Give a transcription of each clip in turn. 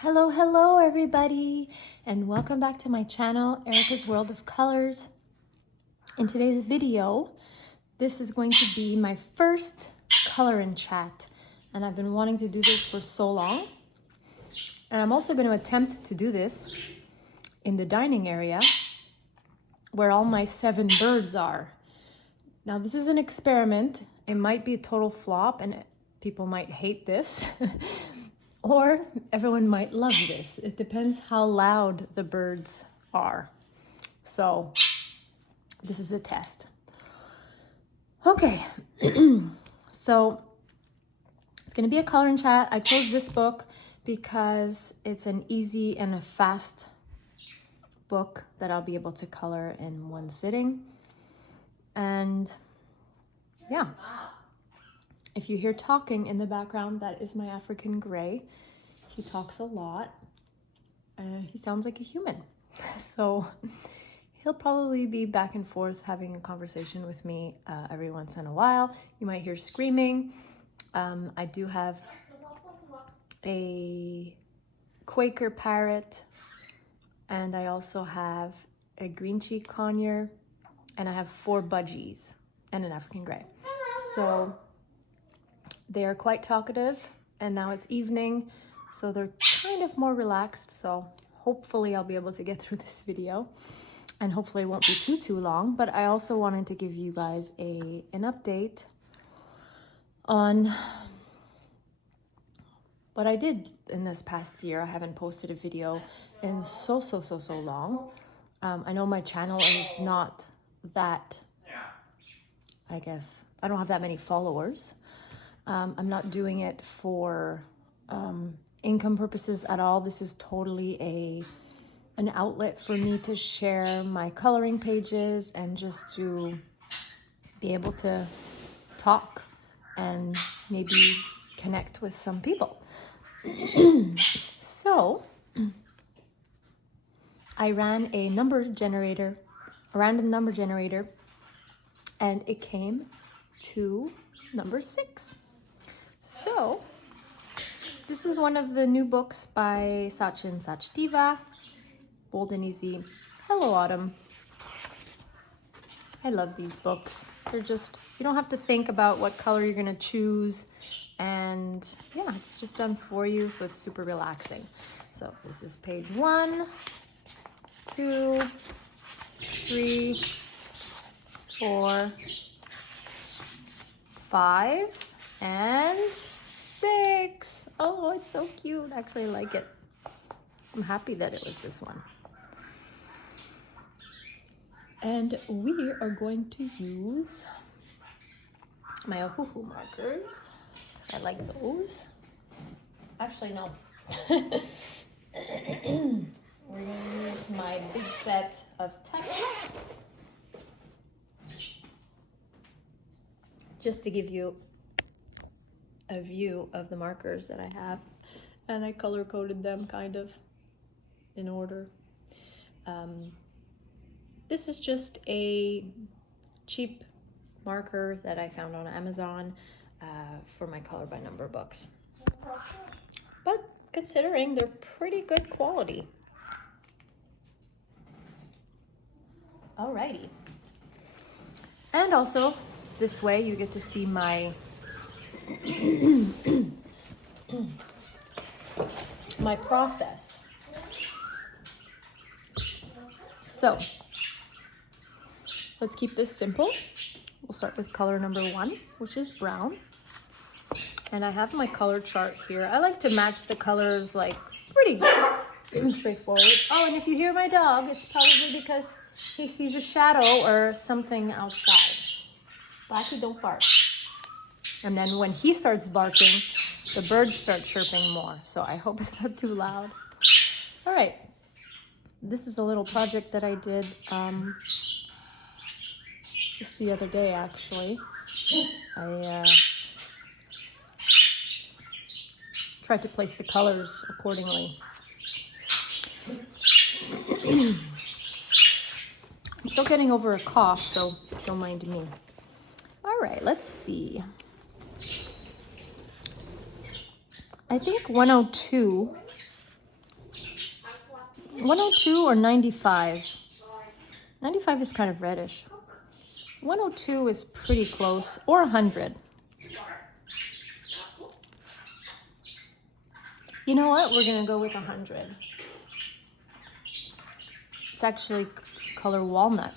Hello, hello everybody, and welcome back to my channel, Erika's World of Colors. In today's video, this is going to be my first color and chat, and I've been wanting to do this for so long. And I'm also going to attempt to do this in the dining area where all my 7 birds are. Now, this is an experiment. It might be a total flop and people might hate this. Or everyone might love this. It depends how loud the birds are. So this is a test. Okay, so it's gonna be a color and chat. I chose this book because it's an easy and a fast book that I'll be able to color in one sitting. And yeah. If you hear talking in the background, that is my African gray. He talks a lot. He sounds like a human. So he'll probably be back and forth having a conversation with me every once in a while. You might hear screaming. I do have a Quaker parrot, and I also have a green cheek conure, and I have 4 budgies and an African gray. So they are quite talkative, and now it's evening, so they're kind of more relaxed. So hopefully I'll be able to get through this video, and hopefully it won't be too long. But I also wanted to give you guys an update on what I did in this past year. I haven't posted a video in so long. I know my channel is not that, I guess, I don't have that many followers. I'm not doing it for income purposes at all. This is totally an outlet for me to share my coloring pages and just to be able to talk and maybe connect with some people. So I ran a random number generator, and it came to number 6. So, this is one of the new books by Sachin Sachdeva, Bold and Easy. Hello, Autumn. I love these books. They're just, you don't have to think about what color you're gonna choose, and yeah, it's just done for you, so it's super relaxing. So this is page 1, 2, 3, 4, 5, and 6. Oh, it's so cute. Actually, I like it. I'm happy that it was this one. And we are going to use my Ohuhu markers, because I like those. Actually, no. We're going to use my big set of text, just to give you a view of the markers that I have, and I color coded them kind of in order. This is just a cheap marker that I found on Amazon for my color by number books, but considering they're pretty good quality. Alrighty, and also this way you get to see my my process. So let's keep this simple. We'll start with color number 1, which is brown. And I have my color chart here. I like to match the colors like pretty straightforward. Oh, and if you hear my dog, it's probably because he sees a shadow or something outside. Blackie, don't bark. And then when he starts barking, the birds start chirping more. So I hope it's not too loud. All right. This is a little project that I did just the other day, actually. I tried to place the colors accordingly. I'm still getting over a cough, so don't mind me. All right, let's see. I think 102 102 or 95. 95 is kind of reddish. 102 is pretty close, or 100. You know what? We're gonna go with 100. It's actually color walnut.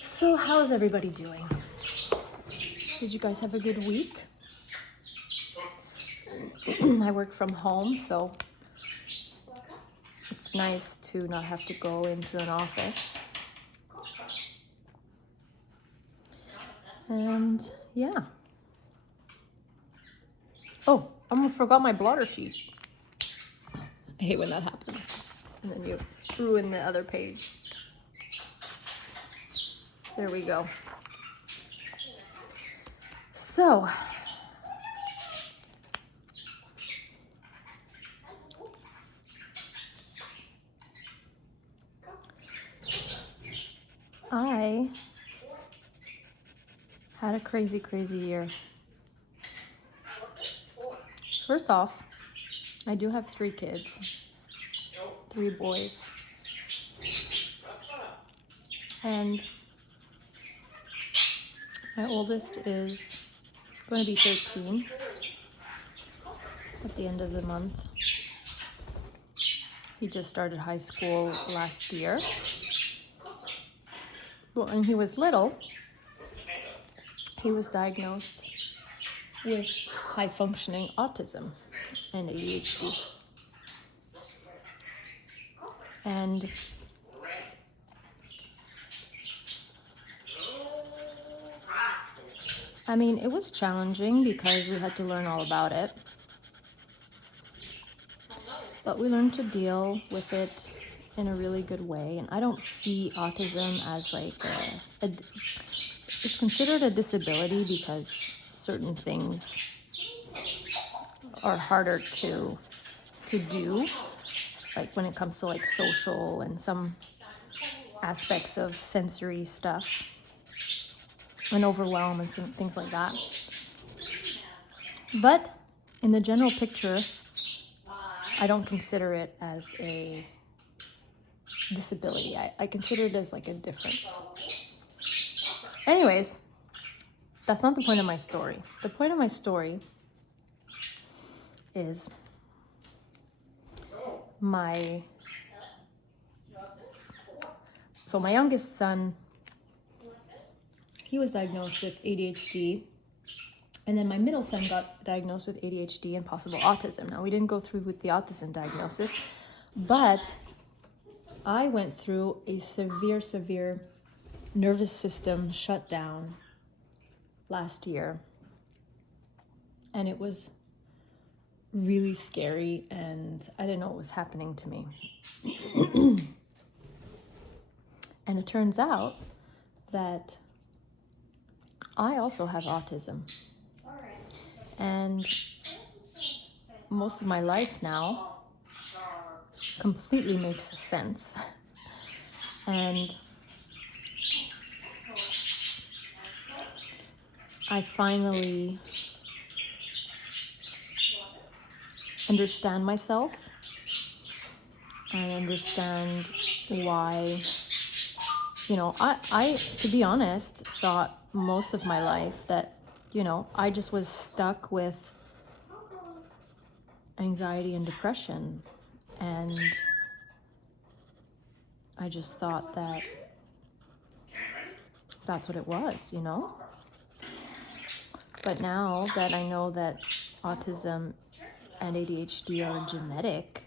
So how's everybody doing? Did you guys have a good week? I work from home, so it's nice to not have to go into an office. And yeah. Oh, almost forgot my blotter sheet. I hate when that happens. And then you threw in the other page. There we go. So, I had a crazy year. First off, I do have 3 kids, 3 boys. And my oldest is going to be 13 at the end of the month. He just started high school last year. Well, when he was little, he was diagnosed with high-functioning autism and ADHD. And I mean, it was challenging because we had to learn all about it. But we learned to deal with it in a really good way. And I don't see autism as like it's considered a disability because certain things are harder to do, like when it comes to like social and some aspects of sensory stuff and overwhelm and some things like that. But in the general picture, I don't consider it as a disability. I consider it as like a difference. Anyways, that's not the point of my story. The point of my story is my youngest son, he was diagnosed with ADHD, and then my middle son got diagnosed with ADHD and possible autism. Now, we didn't go through with the autism diagnosis, but I went through a severe nervous system shutdown last year, and it was really scary, and I didn't know what was happening to me. And it turns out that I also have autism. And most of my life now completely makes sense. And I finally understand myself and understand why, you know, I to be honest, thought most of my life that, you know, I just was stuck with anxiety and depression, and I just thought that that's what it was, you know. But now that I know that autism and ADHD are genetic,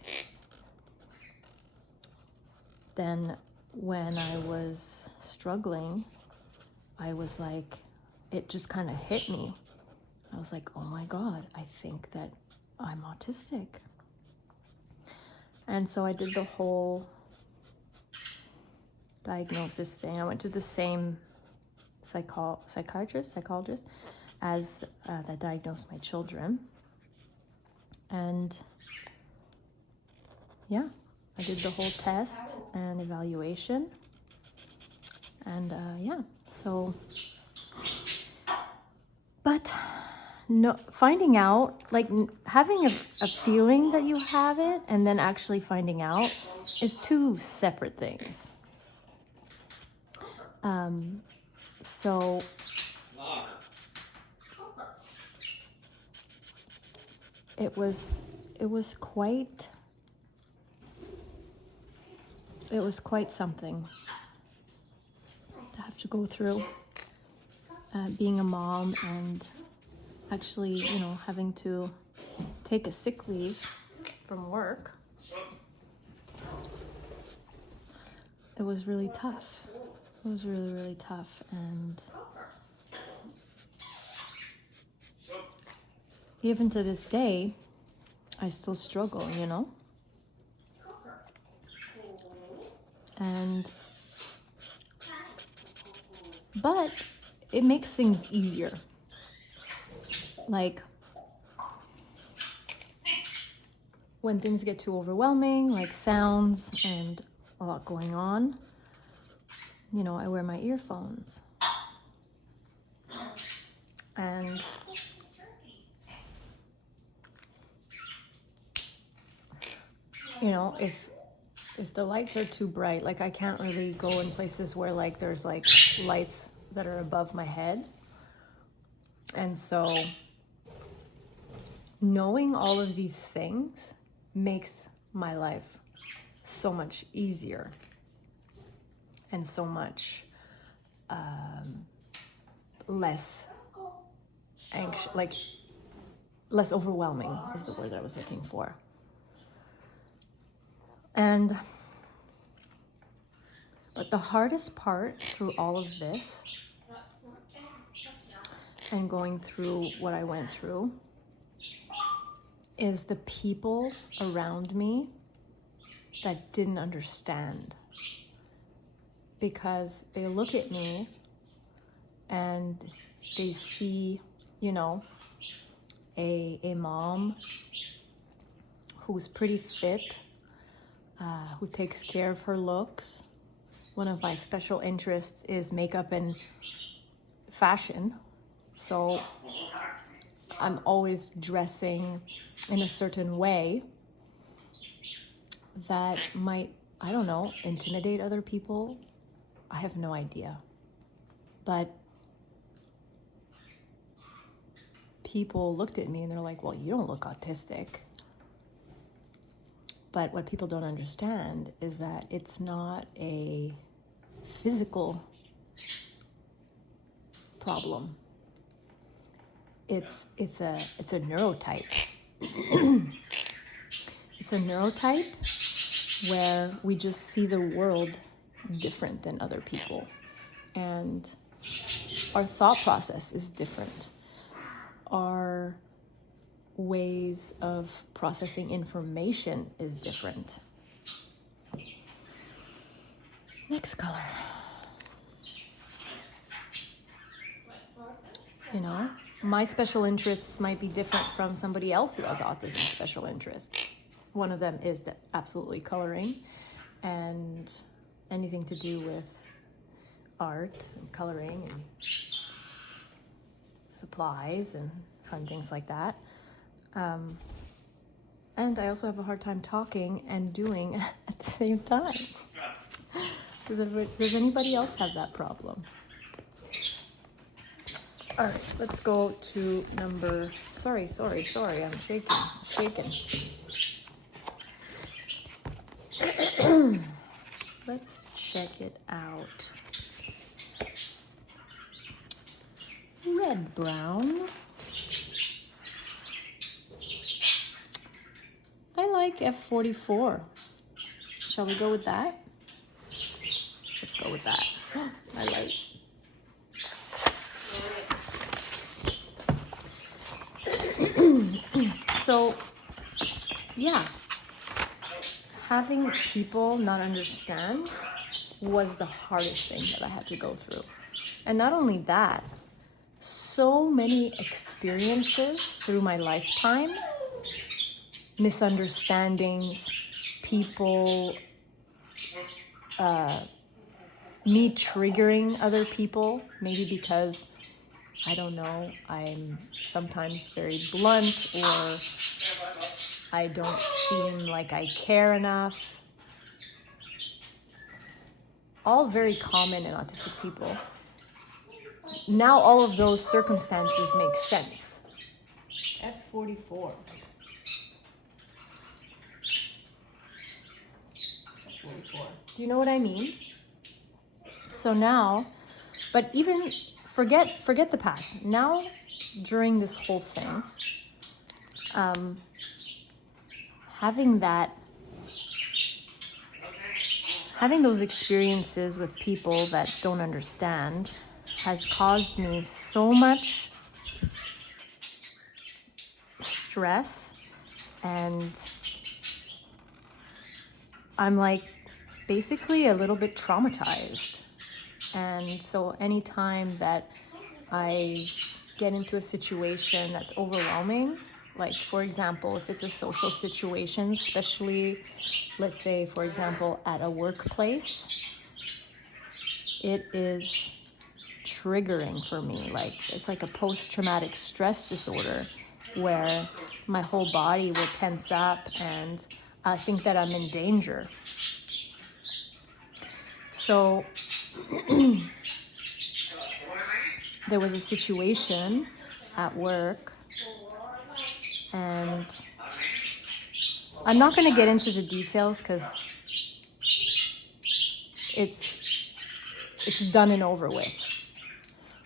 then when I was struggling, I was like, it just kind of hit me. I was like, oh my God, I think that I'm autistic. And so I did the whole diagnosis thing. I went to the same psychologist as that diagnosed my children. And yeah, I did the whole test and evaluation. And yeah, so, but no, finding out, like having a feeling that you have it and then actually finding out is two separate things. So it was quite something to have to go through, being a mom and actually, you know, having to take a sick leave from work. It was really tough. It was really, really tough. And even to this day, I still struggle, you know? But it makes things easier. Like, when things get too overwhelming, like sounds and a lot going on, you know, I wear my earphones. And you know, if the lights are too bright, like I can't really go in places where like there's like lights that are above my head. And so knowing all of these things makes my life so much easier and so much less anxious, like less overwhelming is the word I was looking for. But the hardest part through all of this and going through what I went through is the people around me that didn't understand, because they look at me and they see, you know, a mom who's pretty fit, who takes care of her looks. One of my special interests is makeup and fashion. So I'm always dressing in a certain way that might, I don't know, intimidate other people. I have no idea. But people looked at me and they're like, well, you don't look autistic. But what people don't understand is that it's not a physical problem. It's a neurotype. It's a neurotype where we just see the world different than other people. And our thought process is different. Our ways of processing information is different. Next color. You know, my special interests might be different from somebody else who has autism special interests. One of them is absolutely coloring and anything to do with art and coloring and supplies and fun things like that. And I also have a hard time talking and doing at the same time. Does anybody else have that problem? All right, let's go to number, sorry, I'm shaking. Let's check it out. Red brown. I like F44. Shall we go with that? Let's go with that. I like. So, yeah, having people not understand was the hardest thing that I had to go through. And not only that, so many experiences through my lifetime, misunderstandings, people, me triggering other people, maybe because I don't know, I'm sometimes very blunt, or I don't seem like I care enough. All very common in autistic people. Now all of those circumstances make sense. F44. Do you know what I mean? So now, but even forget the past. Now, during this whole thing, having those experiences with people that don't understand has caused me so much stress, and I'm like basically a little bit traumatized. And so anytime that I get into a situation that's overwhelming, like for example, if it's a social situation, especially let's say for example at a workplace, it is triggering for me. Like it's like a post-traumatic stress disorder where my whole body will tense up and I think that I'm in danger. So there was a situation at work, and I'm not going to get into the details because it's done and over with.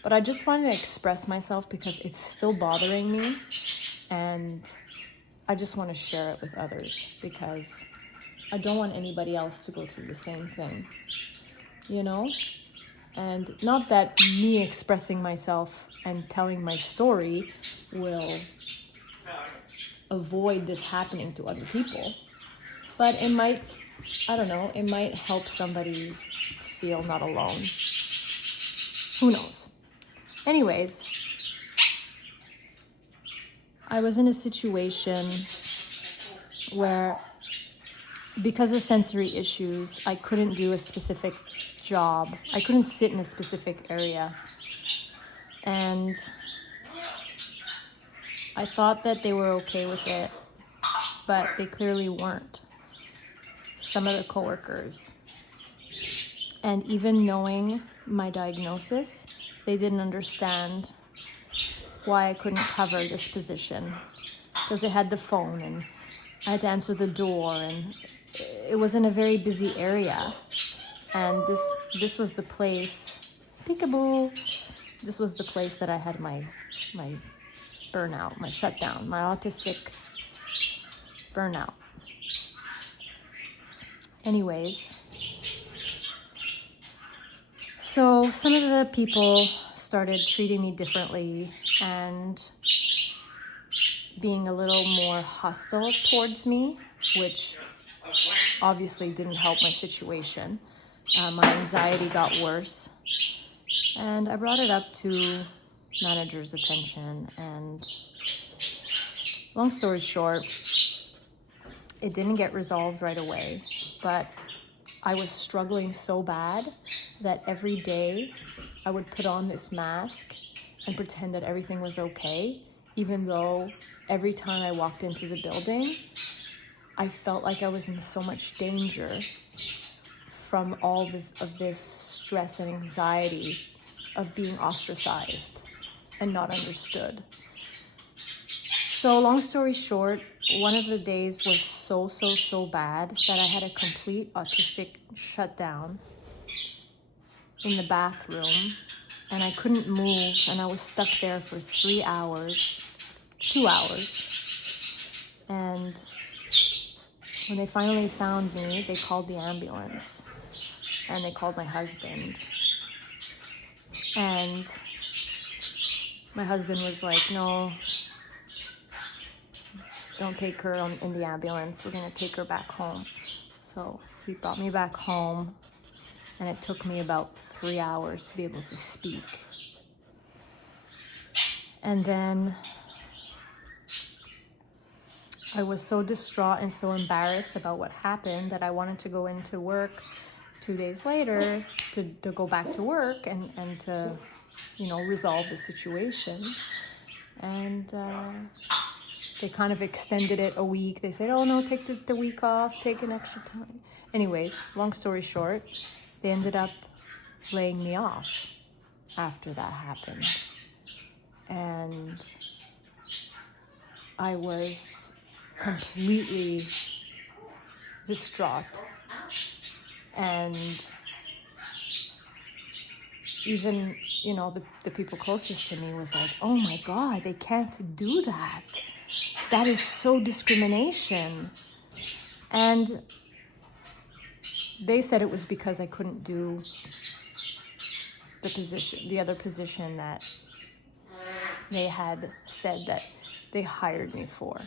But I just wanted to express myself because it's still bothering me, and I just want to share it with others because I don't want anybody else to go through the same thing, you know? And not that me expressing myself and telling my story will avoid this happening to other people, but it might, I don't know, it might help somebody feel not alone. Who knows? Anyways, I was in a situation where because of sensory issues, I couldn't do a specific job. I couldn't sit in a specific area. And I thought that they were okay with it, but they clearly weren't. Some of the coworkers. And even knowing my diagnosis, they didn't understand why I couldn't cover this position. Because they had the phone and I had to answer the door, and it was in a very busy area. And this was the place, peekaboo, this was the place that I had my burnout, my shutdown, my autistic burnout. Anyways, so some of the people started treating me differently and being a little more hostile towards me, which obviously didn't help my situation. My anxiety got worse, and I brought it up to manager's attention, and long story short, it didn't get resolved right away, but I was struggling so bad that every day I would put on this mask and pretend that everything was okay, even though every time I walked into the building, I felt like I was in so much danger from all of this stress and anxiety of being ostracized and not understood. So long story short, one of the days was so bad that I had a complete autistic shutdown in the bathroom, and I couldn't move, and I was stuck there for 2 hours. And when they finally found me, they called the ambulance, and they called my husband. And my husband was like, no, don't take her in the ambulance. We're going to take her back home. So he brought me back home, and it took me about 3 hours to be able to speak. And then I was so distraught and so embarrassed about what happened that I wanted to go into work 2 days later to go back to work and to resolve the situation. And they kind of extended it a week. They said, oh no, take the week off, take an extra time. Anyways, long story short, they ended up laying me off after that happened. And I was completely distraught. And even, the people closest to me was like, oh my God, they can't do that. That is so discrimination. And they said it was because I couldn't do the other position that they had said that they hired me for.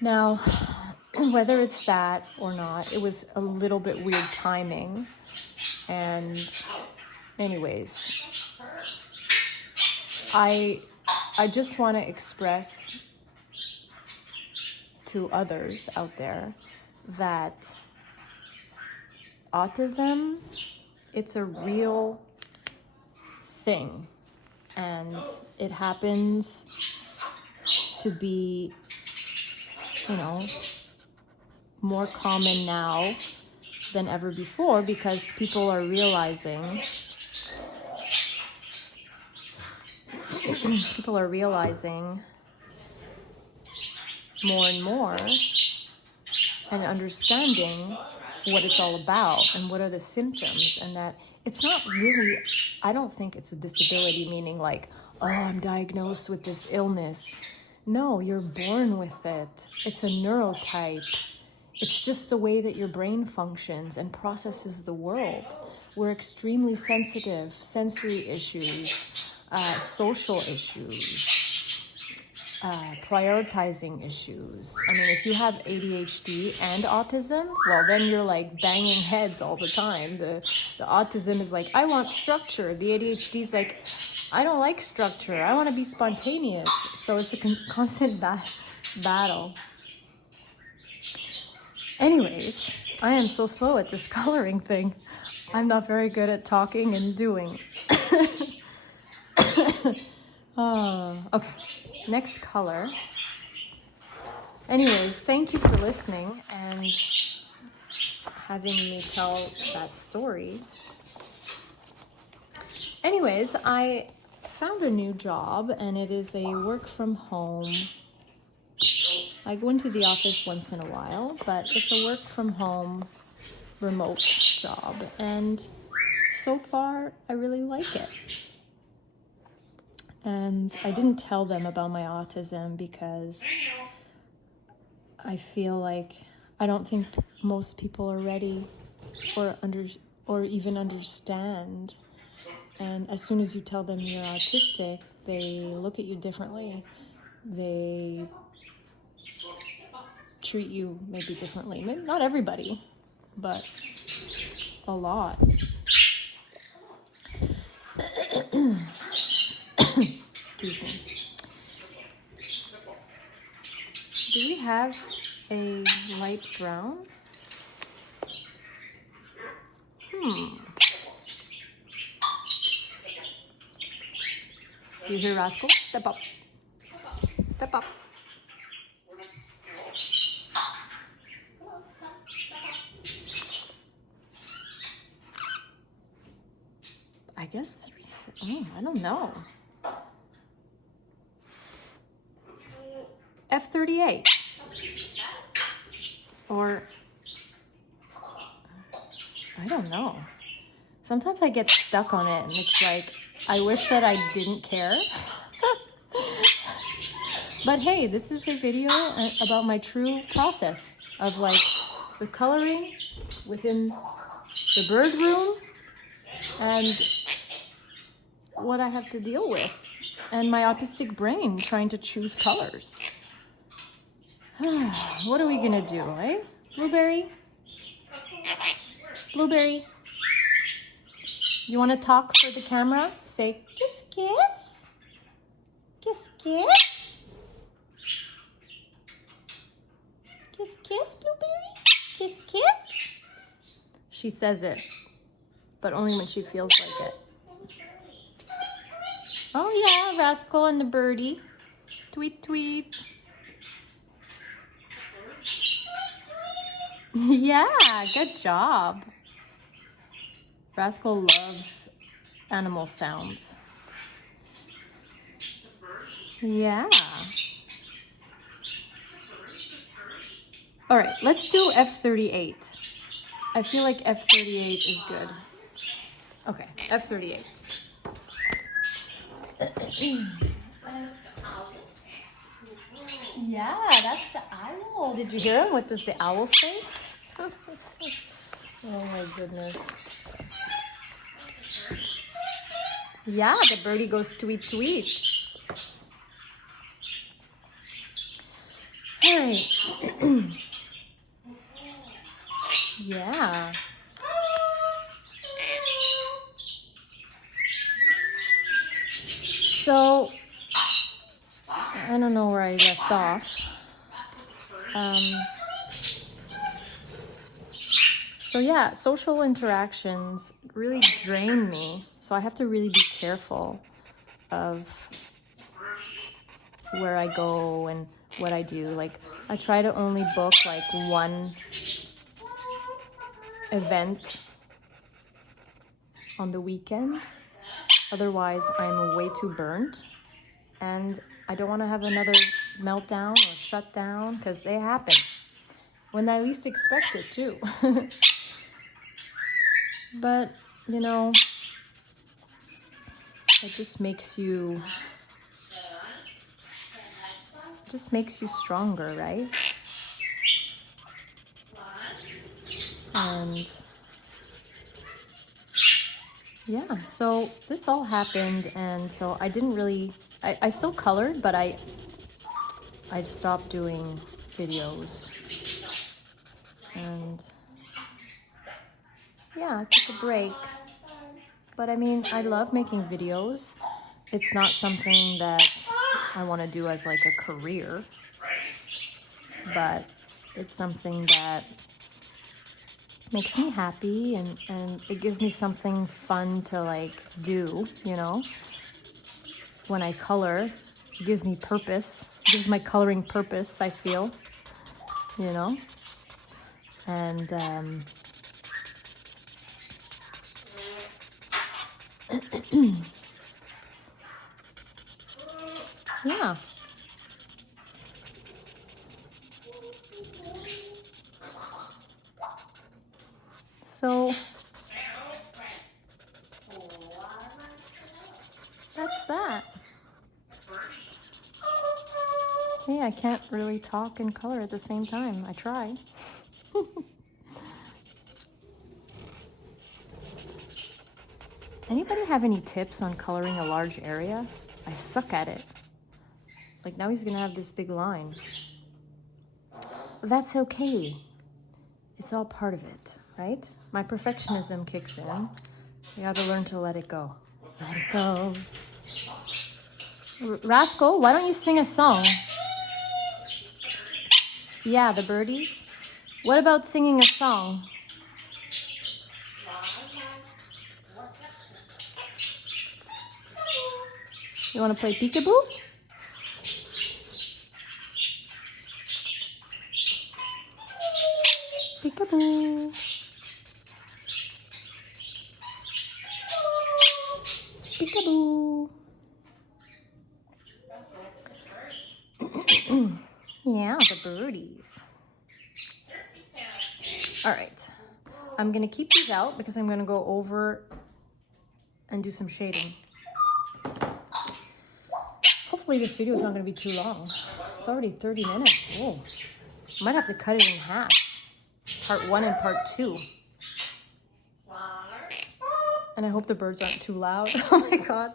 Now, whether it's that or not, it was a little bit weird timing. And anyways, I just want to express to others out there that autism, it's a real thing, and it happens to be, more common now than ever before, because people are realizing more and more and understanding what it's all about and what are the symptoms, and that it's not really, I don't think it's a disability, meaning like, oh, I'm diagnosed with this illness. No, you're born with it. It's a neurotype. It's just the way that your brain functions and processes the world. We're extremely sensitive, sensory issues, social issues, prioritizing issues. I mean, if you have ADHD and autism, well, then you're like banging heads all the time. The autism is like, I want structure. The ADHD is like, I don't like structure. I want to be spontaneous. So it's a constant battle. Anyways, I am so slow at this coloring thing. I'm not very good at talking and doing. Okay, next color. Anyways, thank you for listening and having me tell that story. Anyways, I found a new job, and it is a work from home. I go into the office once in a while, but it's a work from home remote job, and so far I really like it. And I didn't tell them about my autism because I feel like I don't think most people are ready or even understand. And as soon as you tell them you're autistic, they look at you differently. They treat you maybe differently. Maybe not everybody, but a lot. Excuse me. Do we have a light brown? Do you hear Rascal? Step up. Step up. I guess 3. I don't know. F38. Or I don't know. Sometimes I get stuck on it, and it's like, I wish that I didn't care. But hey, this is a video about my true process of like the coloring within the bird room and what I have to deal with, and my autistic brain trying to choose colors. What are we gonna do, eh? Blueberry? Blueberry? You want to talk for the camera? Say, kiss, kiss. Kiss, kiss. Kiss, kiss, Blueberry. Kiss, kiss. She says it, but only when she feels like it. Oh yeah, Rascal and the birdie. Tweet, tweet. Yeah, good job. Rascal loves animal sounds. Yeah. All right, let's do F38. I feel like F38 is good. Okay, F38. Yeah, that's the owl. Did you hear him? What does the owl say? Oh my goodness. Yeah, the birdie goes tweet, tweet. All right. Yeah. So, I don't know where I left off. So yeah, social interactions really drain me. So I have to really be careful of where I go and what I do. Like, I try to only book like one event on the weekend. Otherwise, I'm way too burnt. And I don't want to have another meltdown or shutdown, because they happen when I least expect it too. But, you know, it just makes you stronger, right? And yeah, so this all happened, and so I didn't really, I still colored, but I stopped doing videos. And yeah, I took a break. But I mean, I love making videos. It's not something that I want to do as like a career, but it's something that makes me happy, and it gives me something fun to like do, you know. When I color, it gives me purpose. It gives my coloring purpose, I feel, you know. And yeah. So that's that. Hey, I can't really talk and color at the same time. I try. Anybody have any tips on coloring a large area? I suck at it. Like, now he's gonna have this big line. That's okay. It's all part of it, right? My perfectionism kicks in. You gotta learn to let it go. Let it go. Rascal, why don't you sing a song? Yeah, the birdies. What about singing a song? You want to play peekaboo? Peekaboo. Peekaboo. Yeah, the birdies. All right. I'm going to keep these out because I'm going to go over and do some shading. Hopefully this video is not going to be too long. It's already 30 minutes. Whoa. I might have to cut it in half. Part 1 and part 2. And I hope the birds aren't too loud. Oh my god.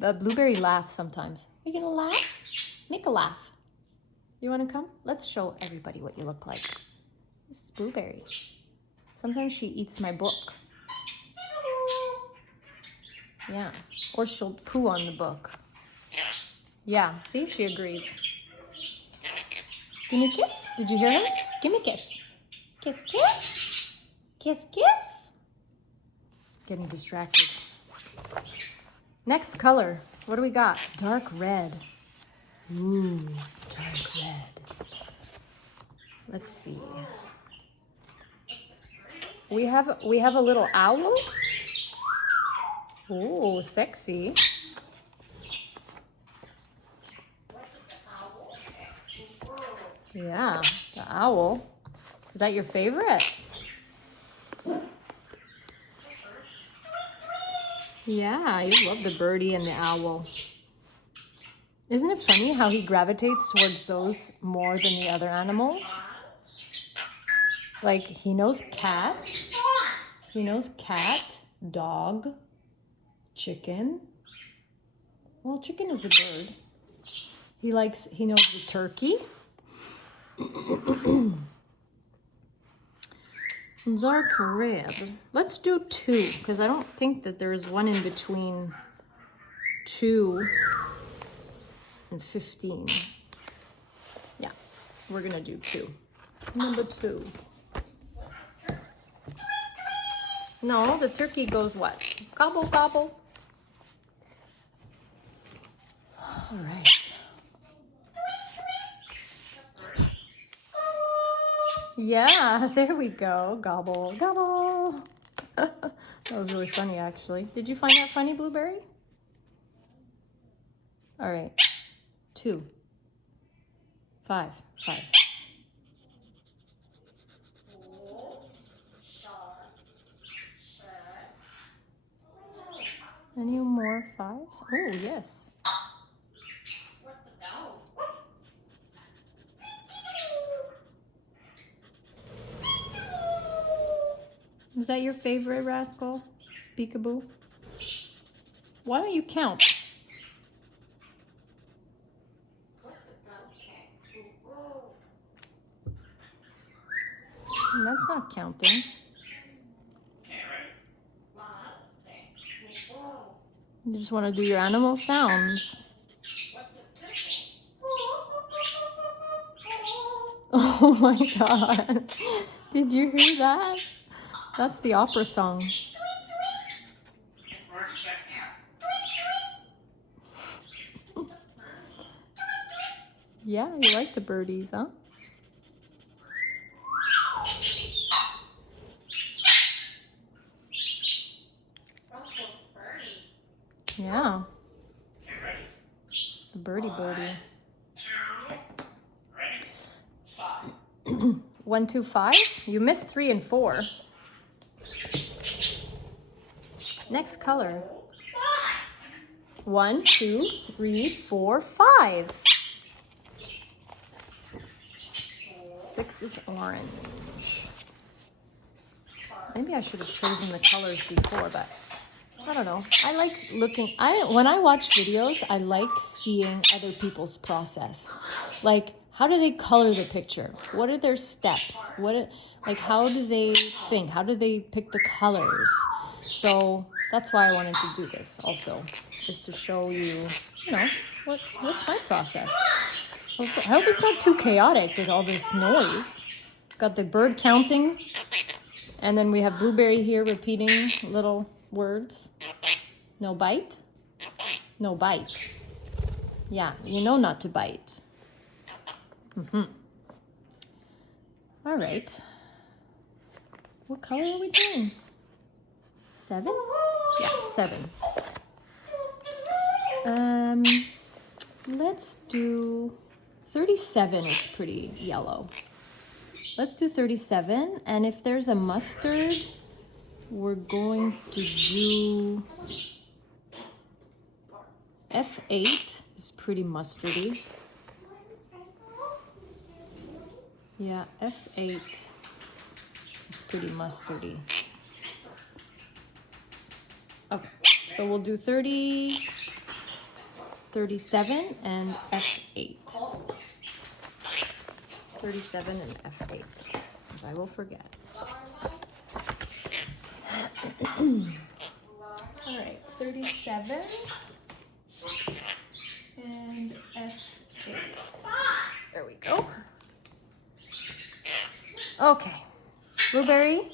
The blueberry laughs sometimes. Are you gonna laugh? Make a laugh. You wanna come? Let's show everybody what you look like. This is Blueberry. Sometimes she eats my book. Yeah. Or she'll poo on the book. Yeah, see, she agrees. Give me a kiss. Did you hear him? Give me a kiss. Kiss, kiss. Kiss, kiss. Getting distracted. Next color. What do we got? Dark red. Ooh, dark red. Let's see. We have a little owl. Ooh, sexy. Yeah, the owl. Is that your favorite? Yeah, you love the birdie and the owl. Isn't it funny how he gravitates towards those more than the other animals? Like, he knows cat, dog, chicken. Well, chicken is a bird. He knows the turkey. Dark red. Let's do 2, because I don't think that there's one in between 2 and 15. Yeah, we're gonna do 2. Number 2. No, the turkey goes what? Gobble, gobble. All right. Yeah, there we go. Gobble, gobble. That was really funny, actually. Did you find that funny, Blueberry? All right. 2. 5. 5. Any more 5s? Oh, yes. Is that your favorite, Rascal? Peekaboo? Why don't you count? That's not counting. You just want to do your animal sounds. Oh my God. Did you hear that? That's the opera song. Yeah, you like the birdies, huh? Yeah. The birdie. 1, 2, 5. You missed 3 and 4. Next color. 1, 2, 3, 4, 5. 6 is orange. Maybe I should have chosen the colors before, but I don't know. I like looking. When I watch videos, I like seeing other people's process. Like, how do they color the picture? What are their steps? How do they think? How do they pick the colors? So that's why I wanted to do this also, just to show you, what's my process. I hope it's not too chaotic with all this noise. Got the bird counting, and then we have Blueberry here repeating little words. No bite. No bite. Yeah, you know not to bite. All right. What color are we doing? 7? Yeah, 7. Let's do 37 is pretty yellow. Let's do 37, and if there's a mustard, we're going to do F8 is pretty mustardy. Yeah, F8 is pretty mustardy. Okay, so we'll do 30, 37, and F8. 37 and F8, because I will forget. All right, 37 and F8. There we go. Okay, Blueberry,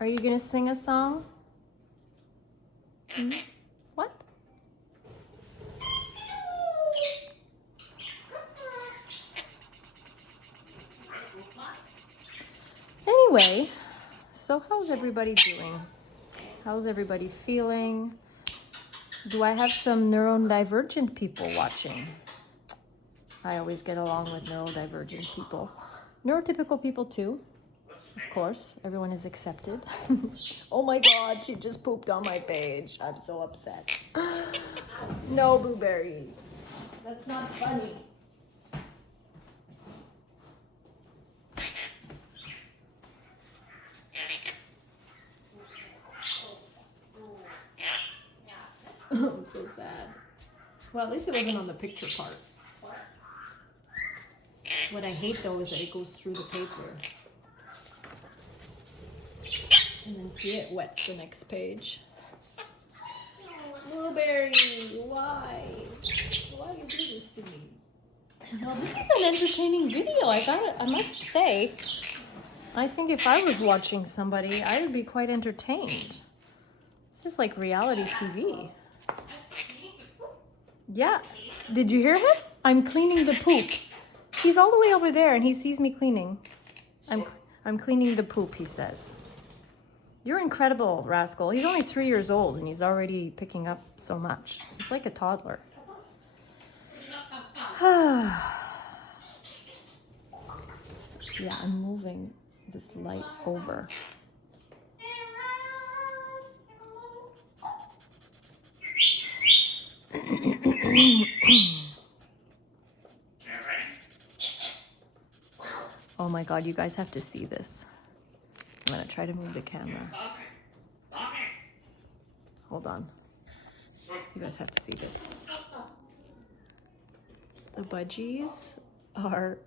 are you gonna sing a song? What? Anyway, so how's everybody doing? How's everybody feeling? Do I have some neurodivergent people watching? I always get along with neurodivergent people. Neurotypical people too, of course. Everyone is accepted. Oh my God, she just pooped on my page. I'm so upset. No, Blueberry. That's not funny. I'm so sad. Well, at least it wasn't on the picture part. What I hate though is that it goes through the paper. And then see, it wets the next page. Blueberry, why? Why you do this to me? Well, this is an entertaining video. I must say. I think if I was watching somebody, I would be quite entertained. This is like reality TV. Yeah. Did you hear him? I'm cleaning the poop. He's all the way over there and he sees me cleaning. I'm cleaning the poop, he says. You're incredible, Rascal. He's only 3 years old and he's already picking up so much. He's like a toddler. Yeah, I'm moving this light over. Oh my God, you guys have to see this. I'm gonna try to move the camera. Hold on. You guys have to see this. The budgies are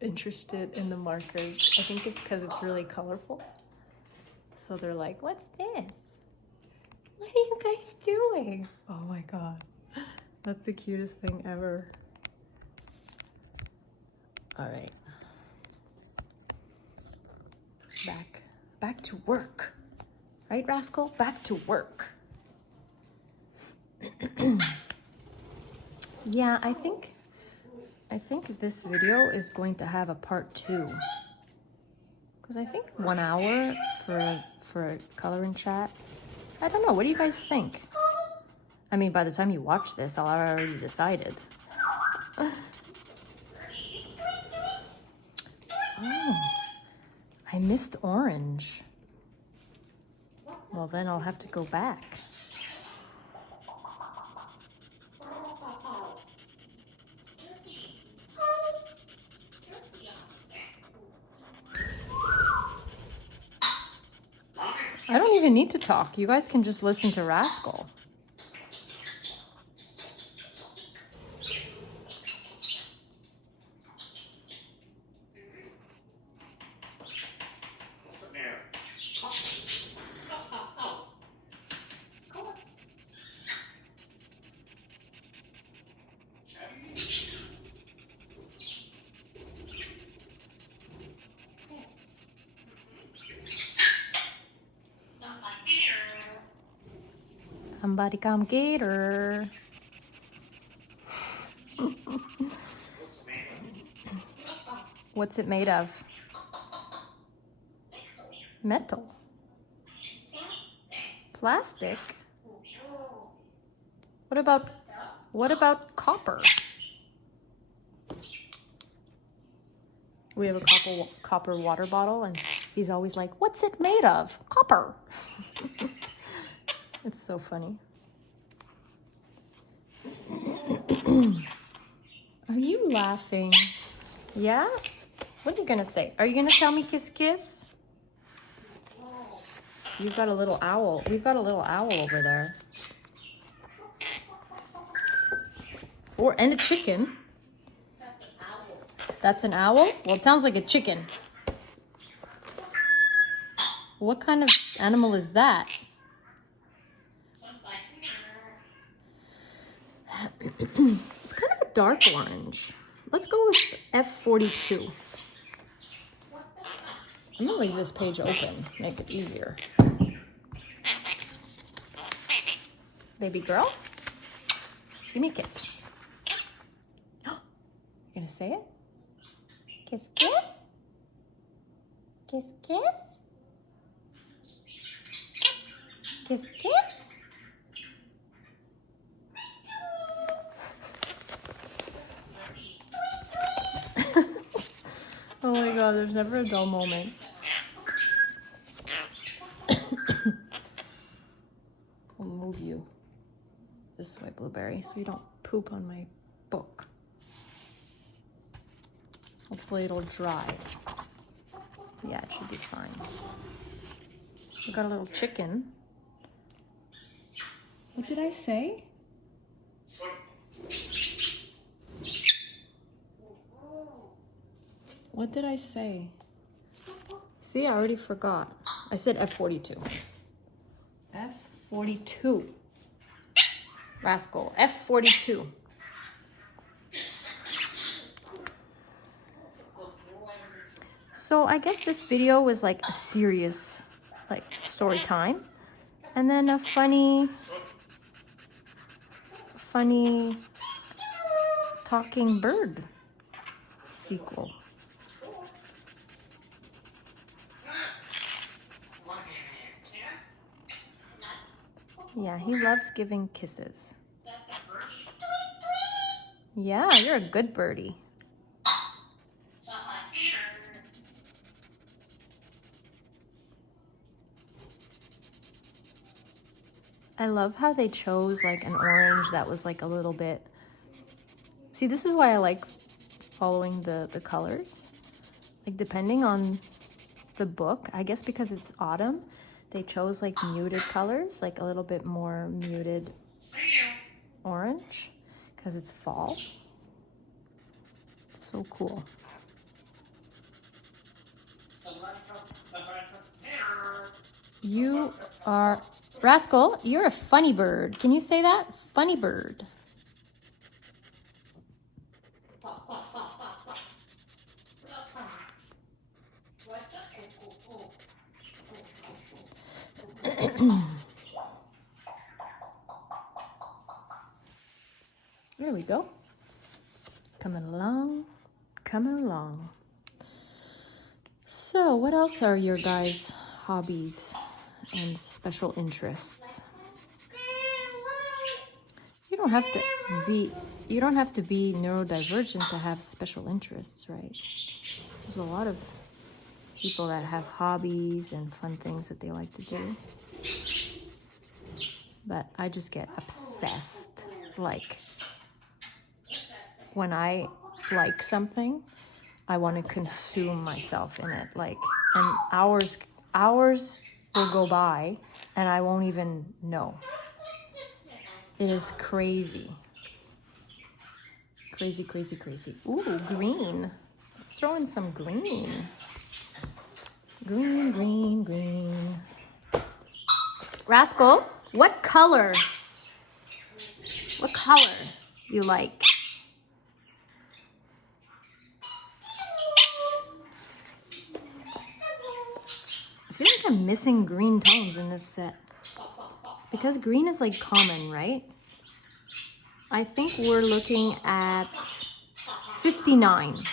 interested in the markers. I think it's because it's really colorful. So they're like, what's this? What are you guys doing? Oh my God. That's the cutest thing ever. All right. Back to work. Right, Rascal? Back to work. Yeah, I think this video is going to have a part 2. Because I think 1 hour for a color and chat. I don't know. What do you guys think? I mean, by the time you watch this, I'll already decided. Oh, I missed orange. Well, then I'll have to go back. I don't even need to talk. You guys can just listen to Rascal. Somebody come get her. What's it made of? Metal. Plastic? What about copper? We have a copper water bottle and he's always like, what's it made of? Copper. It's so funny. Are you laughing? Yeah? What are you gonna say? Are you gonna tell me kiss kiss? You've got a little owl. We've got a little owl over there. And a chicken. That's an owl. That's an owl? Well, it sounds like a chicken. What kind of animal is that? It's kind of a dark orange. Let's go with F42. I'm gonna leave this page open, make it easier. Baby girl, give me a kiss. You're gonna say it? Kiss, kiss. Kiss, kiss. Kiss, kiss. Oh my God, there's never a dull moment. I'll move you this way, Blueberry, so you don't poop on my book. Hopefully it'll dry. Yeah, it should be fine. We got a little chicken. What did I say? What did I say? See, I already forgot. I said F42. F42. Rascal. F42. So I guess this video was like a serious story time. And then a funny talking bird sequel. Yeah, he loves giving kisses. Yeah, you're a good birdie. I love how they chose like an orange that was like a little bit... See, this is why I like following the colors. Like depending on the book, I guess because it's autumn, they chose like muted colors, like a little bit more muted orange because it's fall. It's so cool. You are... Rascal, you're a funny bird. Can you say that? Funny bird. There we go. Coming along, coming along. So what else are your guys' hobbies and special interests? You don't have to be neurodivergent to have special interests, right? There's a lot of people that have hobbies and fun things that they like to do. But I just get obsessed. Like when I like something, I want to consume myself in it. Like, and hours will go by and I won't even know. It is crazy. Crazy, crazy, crazy. Ooh, green. Let's throw in some green. Green, green, green. Rascal, what color? What color you like? I feel like I'm missing green tones in this set. It's because green is like common, right? I think we're looking at 59.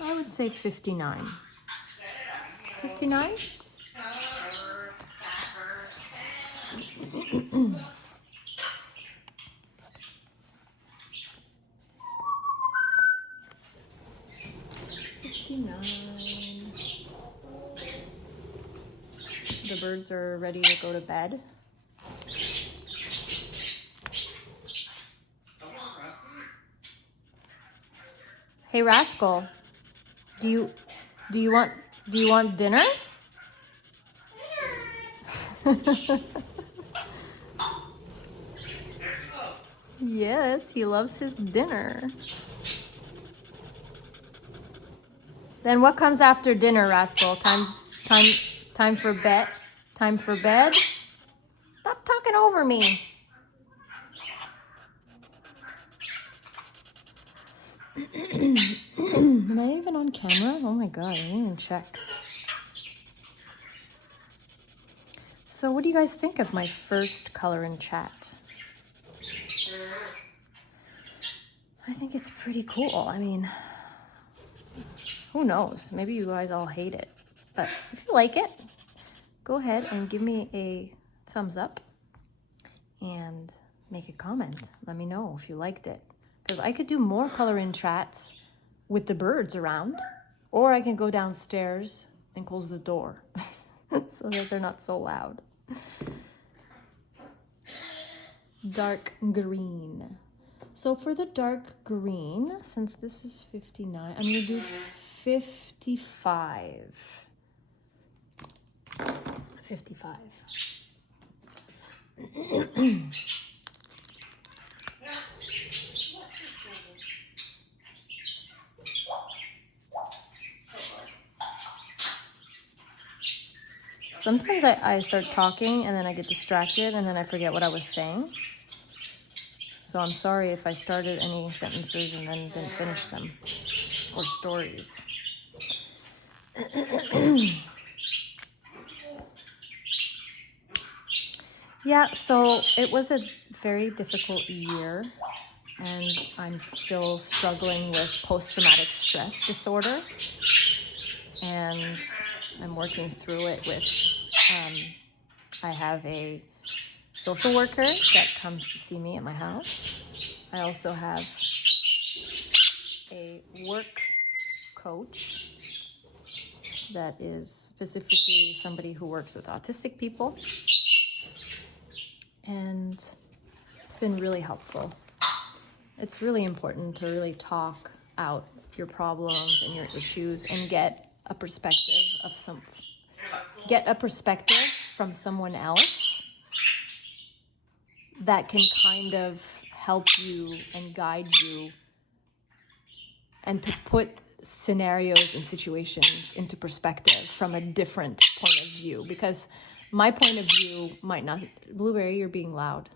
I would say 59. 59? The birds are ready to go to bed. Hey Rascal, do you want dinner? Yes, he loves his dinner. Then what comes after dinner, Rascal? Time for bed. Time for bed. Stop talking over me. Am I even on camera? Oh my God, I didn't even check. So what do you guys think of my first color and chat? I think it's pretty cool. I mean, who knows? Maybe you guys all hate it. But if you like it, go ahead and give me a thumbs up and make a comment. Let me know if you liked it. Because I could do more color in chats with the birds around, or I can go downstairs and close the door so that they're not so loud. Dark green. So for the dark green, since this is 59, I'm gonna do 55. 55. Sometimes I start talking and then I get distracted and then I forget what I was saying. So I'm sorry if I started any sentences and then didn't finish them, or stories. Yeah, so it was a very difficult year, and I'm still struggling with post-traumatic stress disorder, and I'm working through it with, I have a social worker that comes to see me at my house. I also have a work coach that is specifically somebody who works with autistic people. And it's been really helpful. It's really important to really talk out your problems and your issues and get a perspective from someone else that can kind of help you and guide you, and to put scenarios and situations into perspective from a different point of view. Because my point of view might not, Blueberry, you're being loud.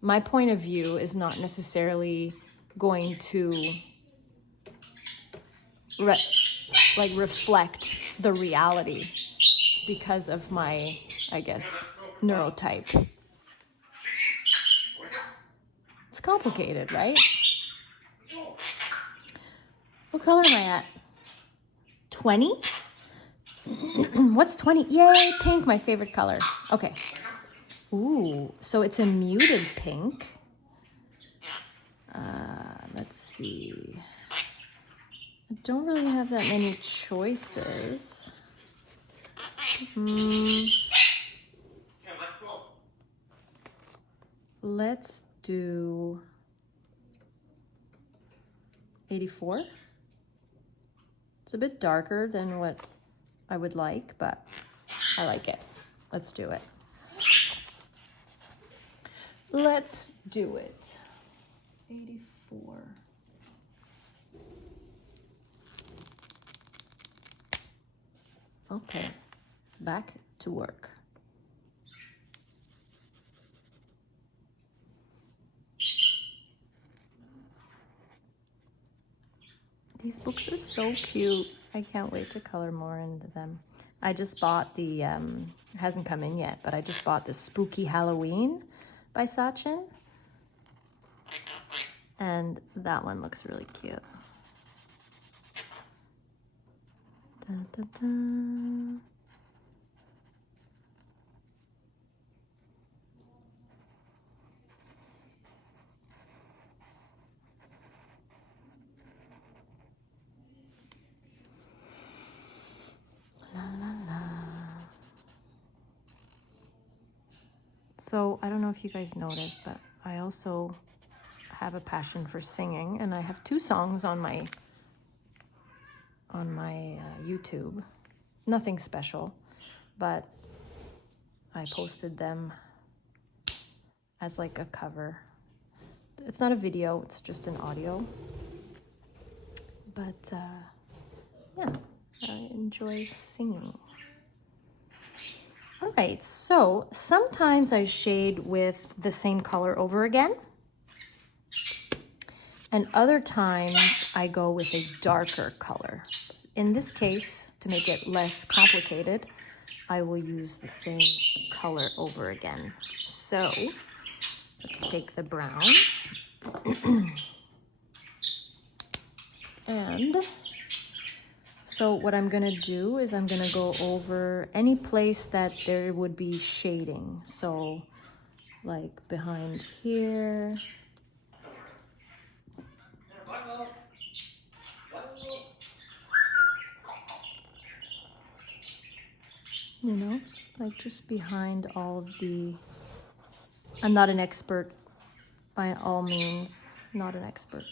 My point of view is not necessarily going to reflect the reality because of my, I guess, neurotype. It's complicated, right? What color am I at? 20? What's 20? Yay, pink, my favorite color. Okay. Ooh, so it's a muted pink. Let's see. I don't really have that many choices. Let's do 84. It's a bit darker than what I would like, but I like it. Let's do it. Let's do it. 84. Okay, back to work. These books are so cute. I can't wait to color more into them. I just bought the, it hasn't come in yet, but I just bought the Spooky Halloween by Sachin. And that one looks really cute. Da, da, da. So I don't know if you guys noticed, but I also have a passion for singing, and I have 2 songs on my YouTube. Nothing special, but I posted them as like a cover. It's not a video, it's just an audio. But yeah, I enjoy singing. All right, so sometimes I shade with the same color over again. And other times I go with a darker color. In this case, to make it less complicated, I will use the same color over again. So let's take the brown and so what I'm gonna do is I'm gonna go over any place that there would be shading. So like behind here. You know, like just behind all of the, I'm not an expert by all means, not an expert,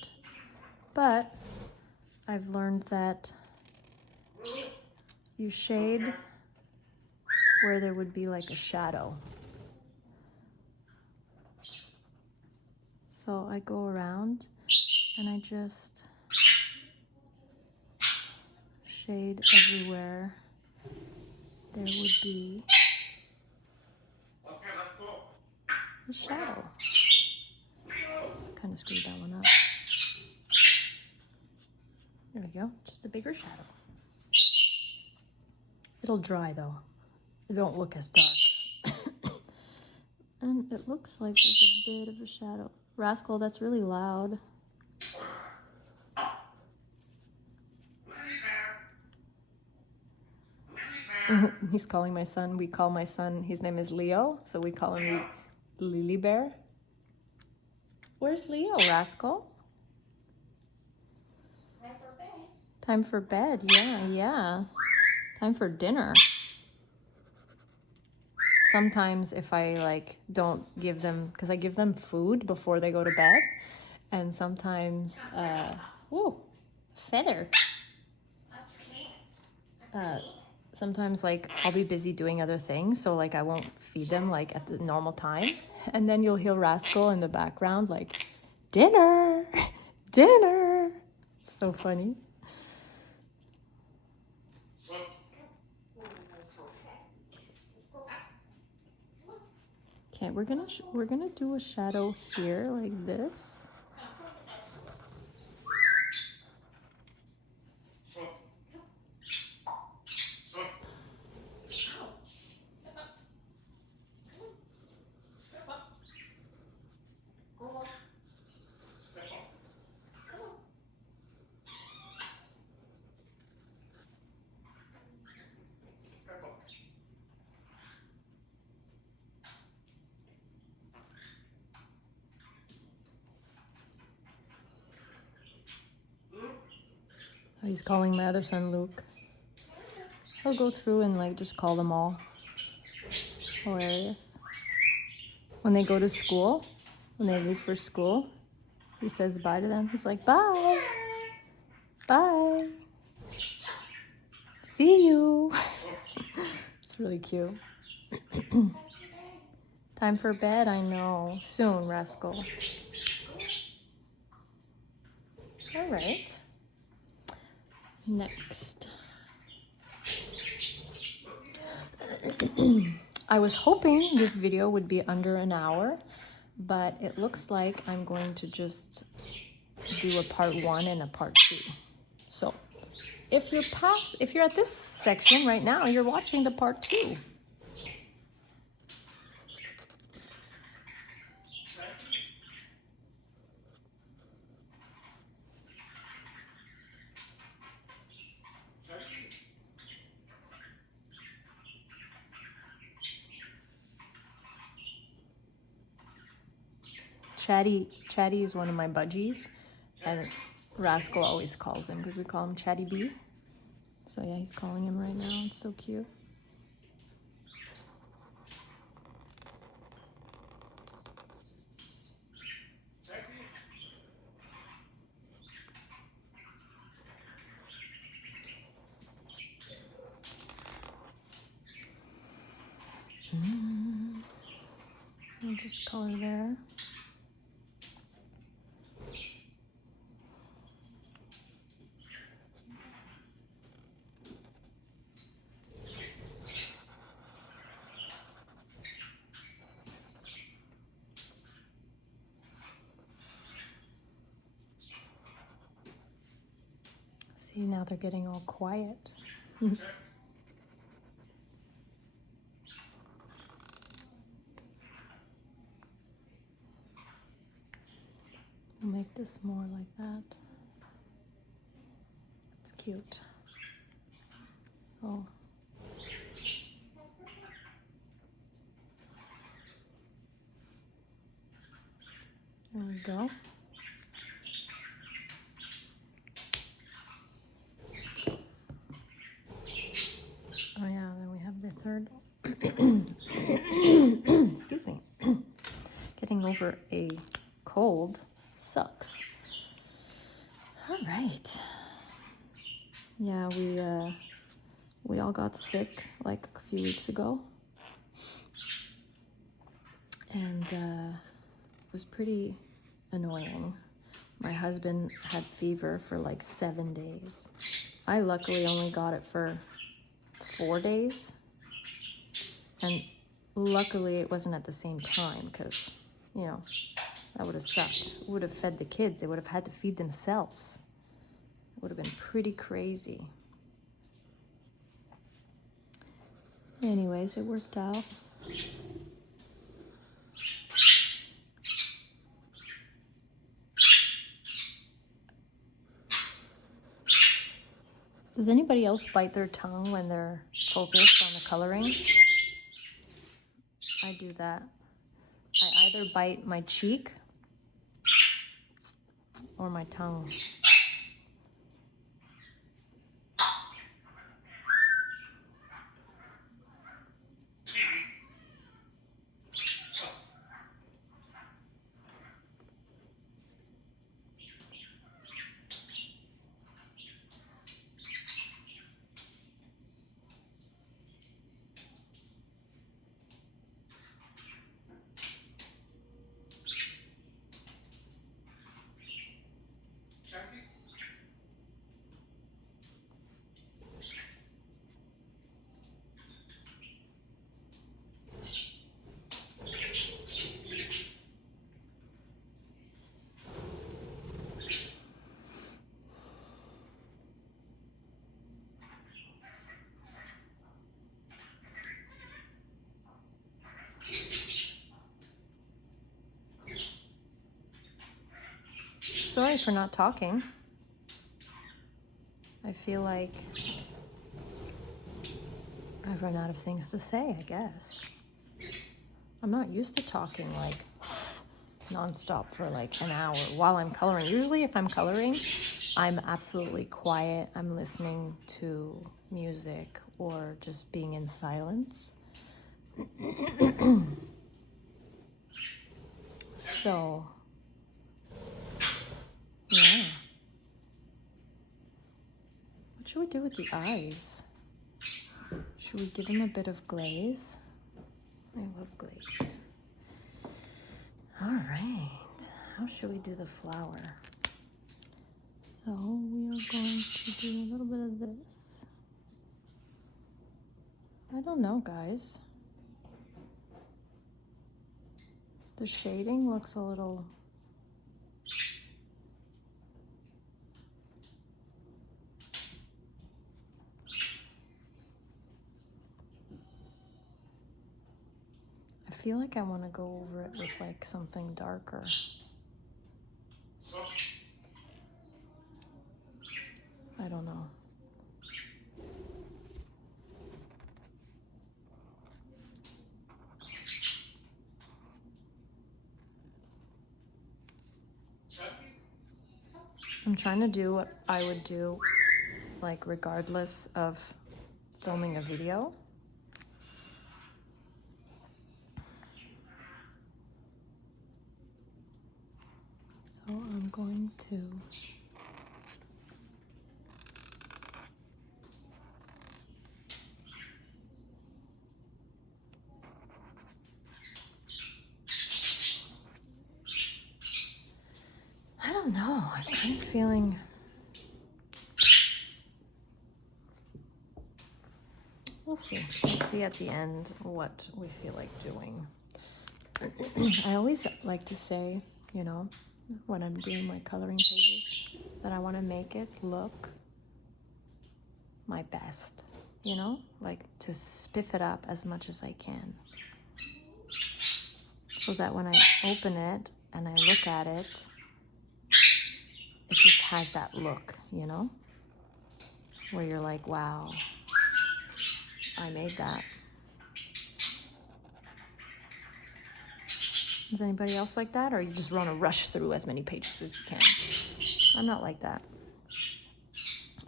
but I've learned that you shade where there would be like a shadow. So I go around and I just shade everywhere there would be a shadow. Kind of screwed that one up. There we go, just a bigger shadow. It'll dry though. It don't look as dark. And it looks like there's a bit of a shadow. Rascal, that's really loud. He's calling my son. We call my son, his name is Leo, so we call him Lily Bear. Where's Leo, Rascal? Time for bed, yeah. Time for dinner. Sometimes if I like don't give them, because I give them food before they go to bed, and sometimes, whoa, feather. Sometimes like I'll be busy doing other things, so like I won't feed them like at the normal time, and then you'll hear Rascal in the background like, dinner, dinner. So funny. Okay, we're gonna do a shadow here like this. He's calling my other son Luke. He'll go through and like just call them all. Hilarious. When they go to school, when they leave for school, he says bye to them. He's like, bye. Bye. See you. It's really cute. Time for bed, I know. Soon, Rascal. All right. Next. I was hoping this video would be under an hour, but it looks like I'm going to just do a part 1 and a part 2. So if you're at this section right now, you're watching the part 2. Chatty is one of my budgies, and Rascal always calls him because we call him Chatty B. So yeah, he's calling him right now. It's so cute. I'll just color there. See, now they're getting all quiet. We'll make this more like that. It's cute. Oh. There we go. Oh yeah, then we have the third. Excuse me. Getting over a cold sucks. All right. Yeah, we all got sick like a few weeks ago, and it was pretty annoying. My husband had fever for like 7 days. I luckily only got it for 4 days, and luckily it wasn't at the same time, because, you know, that would have sucked. It would have fed the kids. They would have had to feed themselves. It would have been pretty crazy. Anyways, it worked out. Does anybody else bite their tongue when they're focused on the coloring? I do that. I either bite my cheek or my tongue. Sorry for not talking. I feel like I've run out of things to say, I guess. I'm not used to talking like nonstop for like an hour while I'm coloring. Usually if I'm coloring, I'm absolutely quiet. I'm listening to music or just being in silence. So, yeah. What should we do with the eyes? Should we give them a bit of glaze? I love glaze. All right. How should we do the flower? So we are going to do a little bit of this. I don't know, guys. The shading looks a little... I feel like I want to go over it with like something darker. I don't know. I'm trying to do what I would do, like regardless of filming a video. So I'm going to I don't know, I'm kind of feeling we'll see. We'll see at the end what we feel like doing. I always like to say, you know, when I'm doing my coloring pages, that I want to make it look my best, you know, like to spiff it up as much as I can, so that when I open it and I look at it, it just has that look, you know, where you're like, wow, I made that. Is anybody else like that? Or you just want to rush through as many pages as you can? I'm not like that.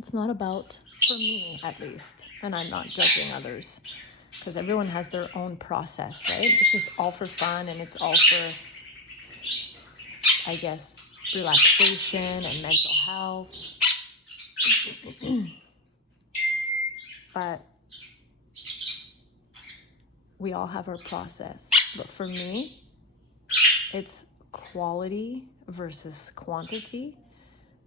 It's not about, for me at least, and I'm not judging others, because everyone has their own process, right? This is all for fun, and it's all for, I guess, relaxation and mental health. But we all have our process. But for me, it's quality versus quantity.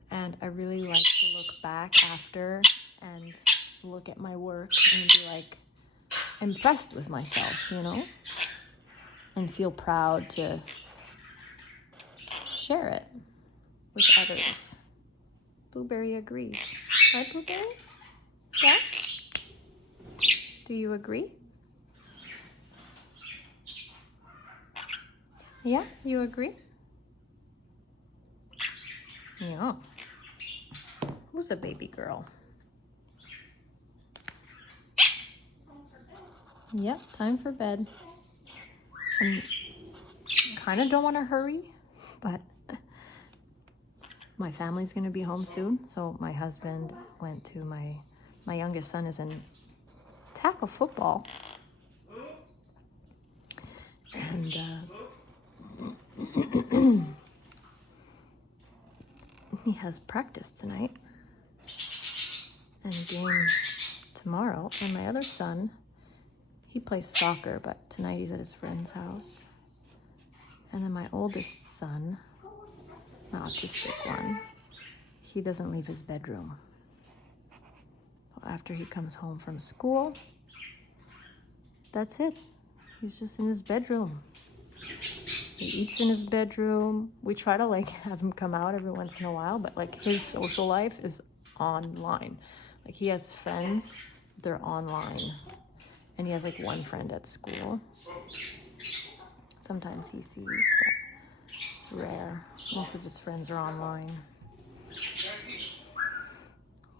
And I really like to look back after and look at my work and be like impressed with myself, you know, and feel proud to share it with others. Blueberry agrees. Right, Blueberry? Yeah? Do you agree? Yeah, you agree? Yeah. Who's a baby girl? Yep, time for bed. And kind of don't want to hurry, but my family's going to be home soon. So my husband went to my youngest son is in tackle football. And he has practice tonight and a game tomorrow. And my other son, he plays soccer, but tonight he's at his friend's house. And then my oldest son, my autistic one, he doesn't leave his bedroom. After he comes home from school, that's it. He's just in his bedroom. He eats in his bedroom. We try to like have him come out every once in a while, but like his social life is online. Like he has friends, they're online. And he has like one friend at school. Sometimes he sees, but it's rare. Most of his friends are online.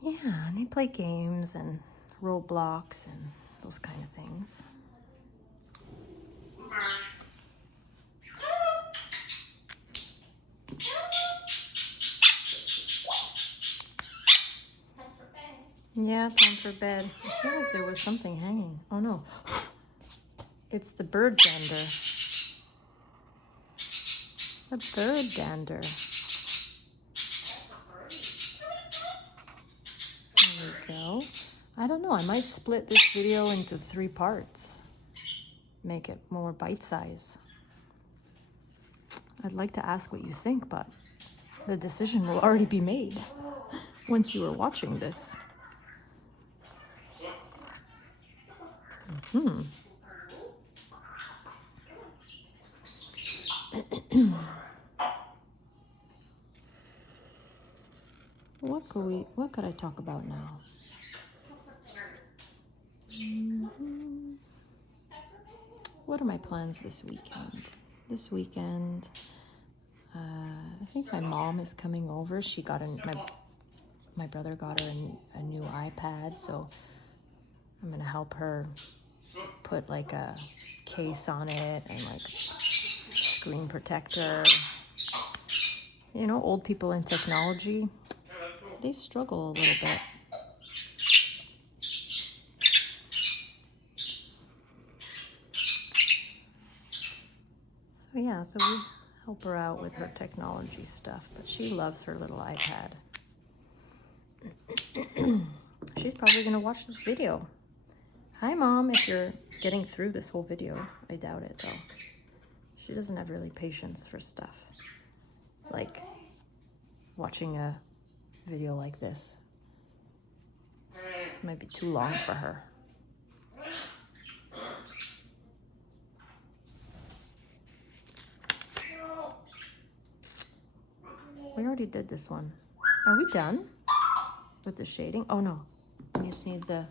Yeah, and they play games and Roblox and those kind of things. Yeah, time for bed. I feel like there was something hanging. Oh no. It's the bird dander. The bird dander. There we go. I don't know. I might split this video into 3 parts. Make it more bite-size. I'd like to ask what you think, but the decision will already be made once you are watching this. What could I talk about now? What are my plans this weekend? This weekend, I think my mom is coming over. She got my brother got her a new iPad, so I'm gonna help her put like a case on it and like screen protector. You know, old people in technology, they struggle a little bit. So yeah, so we help her out with her technology stuff, but she loves her little iPad. She's probably gonna watch this video. Hi Mom, if you're getting through this whole video. I doubt it though. She doesn't have really patience for stuff. Like watching a video like this. It might be too long for her. We already did this one. Are we done with the shading? Oh no, you just need the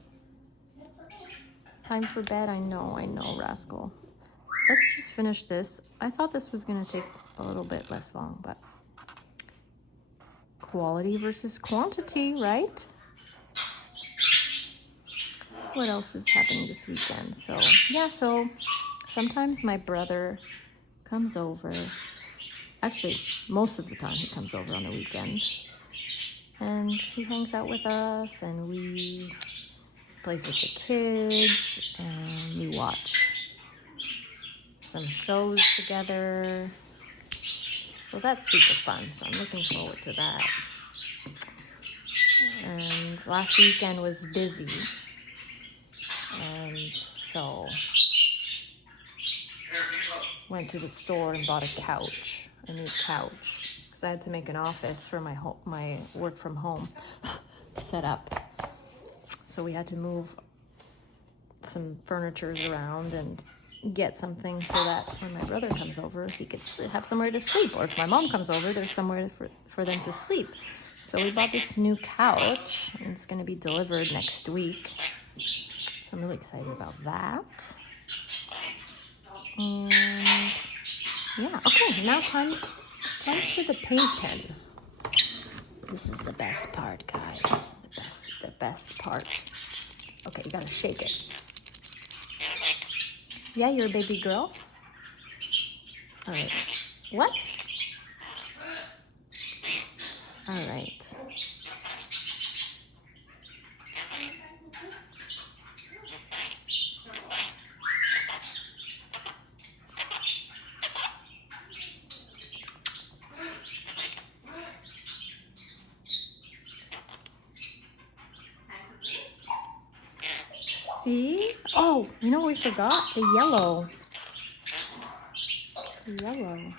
time for bed. I know, rascal. Let's just finish this. I thought this was gonna take a little bit less long, but quality versus quantity, right? What else is happening this weekend? So yeah, so sometimes my brother comes over. Actually, most of the time he comes over on the weekend. And he hangs out with us, and we plays with the kids, and we watch some shows together. So that's super fun. So I'm looking forward to that. And last weekend was busy. And so went to the store and bought a new couch. Because I had to make an office for my work from home set up. So we had to move some furniture around and get something so that when my brother comes over, he could have somewhere to sleep. Or if my mom comes over, there's somewhere for them to sleep. So we bought this new couch, and it's going to be delivered next week. So I'm really excited about that. And yeah, okay, now time for the paint pen. This is the best part, guys. The best part. Okay, you gotta shake it. Yeah, you're a baby girl? All right. What? All right. See? Oh, you know what we forgot? The yellow. The yellow.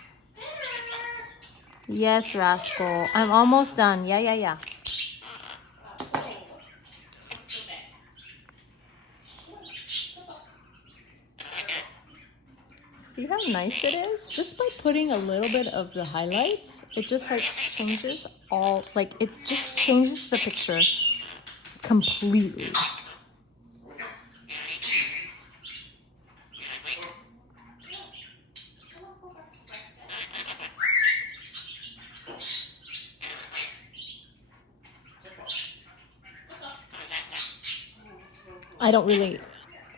Yes, Rascal. I'm almost done. Yeah. See how nice it is? Just by putting a little bit of the highlights, it just like changes it just changes the picture completely.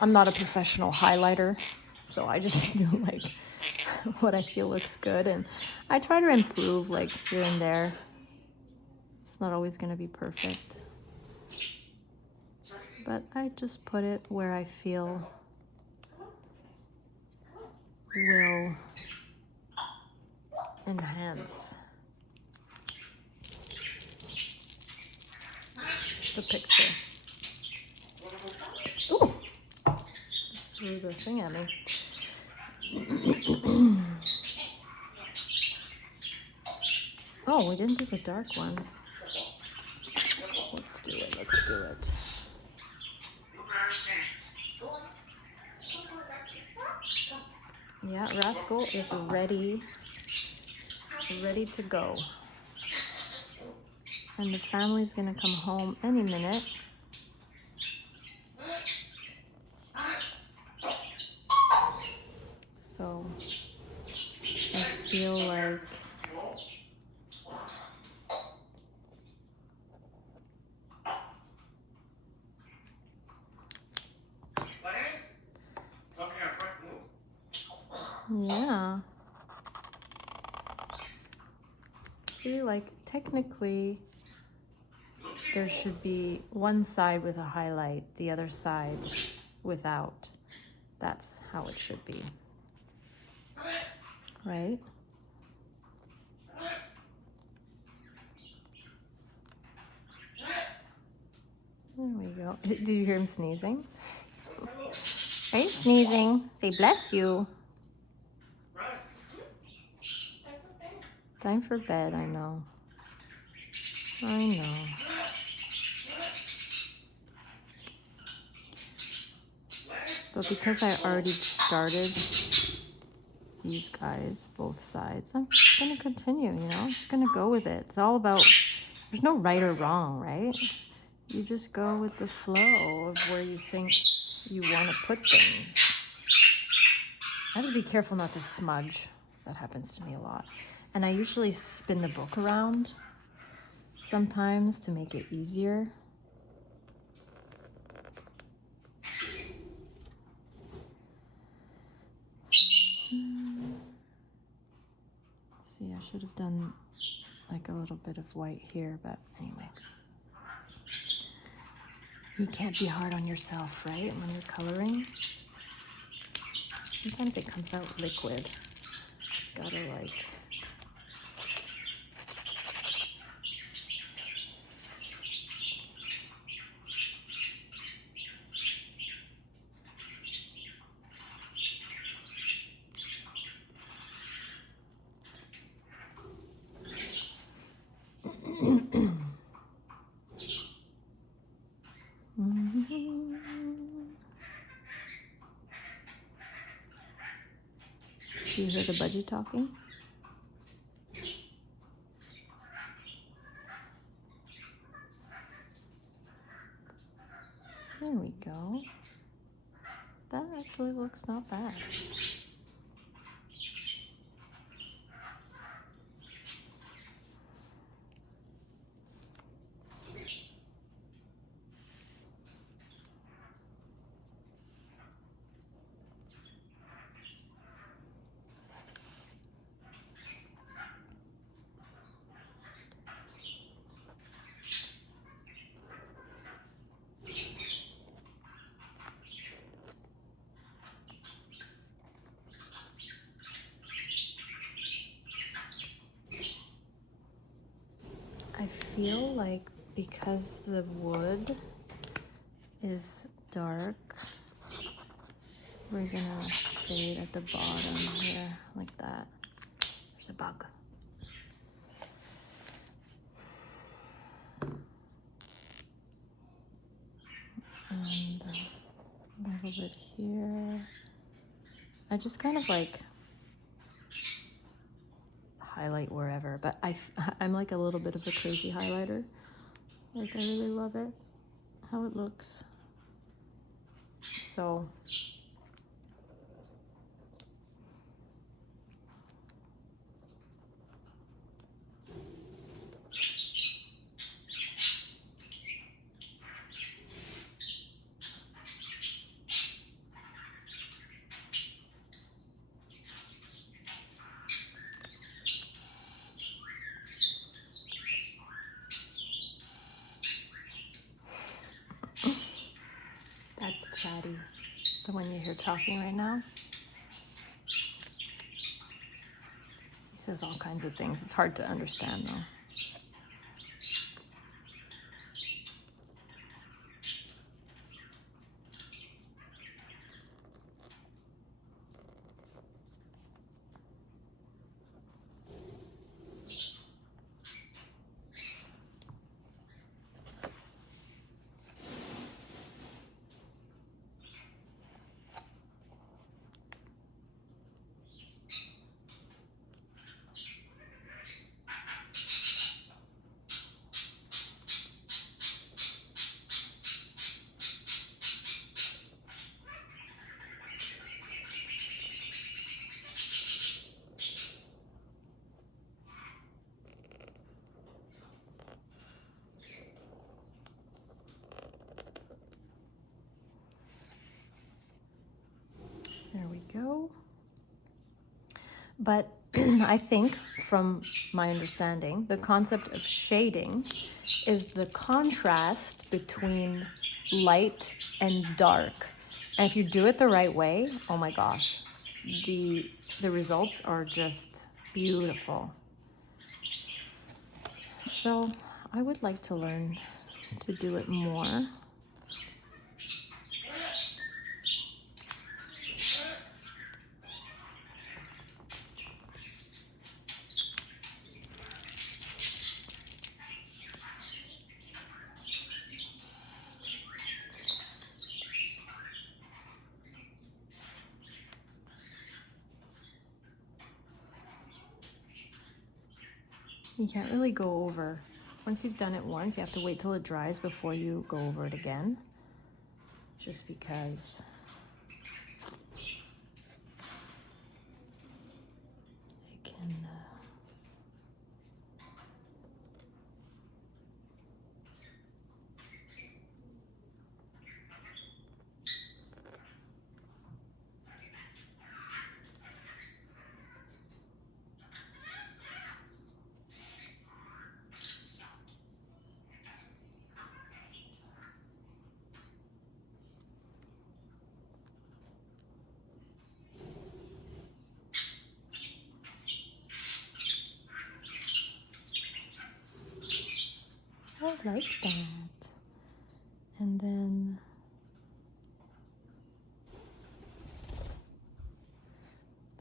I'm not a professional highlighter, so I just do like what I feel looks good, and I try to improve like here and there. It's not always going to be perfect, but I just put it where I feel will enhance the picture. Ooh, just threw the thing at me. Oh, we didn't do the dark one. Let's do it. Yeah, Rascal is ready to go. And the family's gonna come home any minute. So I feel like yeah. See, like technically there should be one side with a highlight, the other side without. That's how it should be. Right? There we go. Did you hear him sneezing? Are you sneezing? Say bless you. Time for bed, I know. But because I already started these guys, both sides, I'm just gonna continue, you know? I'm just gonna go with it. It's all about, there's no right or wrong, right? You just go with the flow of where you think you want to put things. I have to be careful not to smudge. That happens to me a lot. And I usually spin the book around sometimes to make it easier. See, I should have done like a little bit of white here, but anyway. You can't be hard on yourself, right? When you're coloring. Sometimes it comes out liquid. Gotta like... Do you hear the budgie talking? There we go. That actually looks not bad. I feel like because the wood is dark, we're gonna shade at the bottom here, like that. There's a bug. And a little bit here. I just kind of like highlight wherever, but I'm like a little bit of a crazy highlighter. Like I really love it, how it looks. So that's Chatty, the one you hear talking right now. He says all kinds of things. It's hard to understand though. There we go. But I think, from my understanding, the concept of shading is the contrast between light and dark. And if you do it the right way, oh my gosh, the results are just beautiful. So I would like to learn to do it more. You can't really go over. Once you've done it once, you have to wait till it dries before you go over it again. Just because it can like that. And then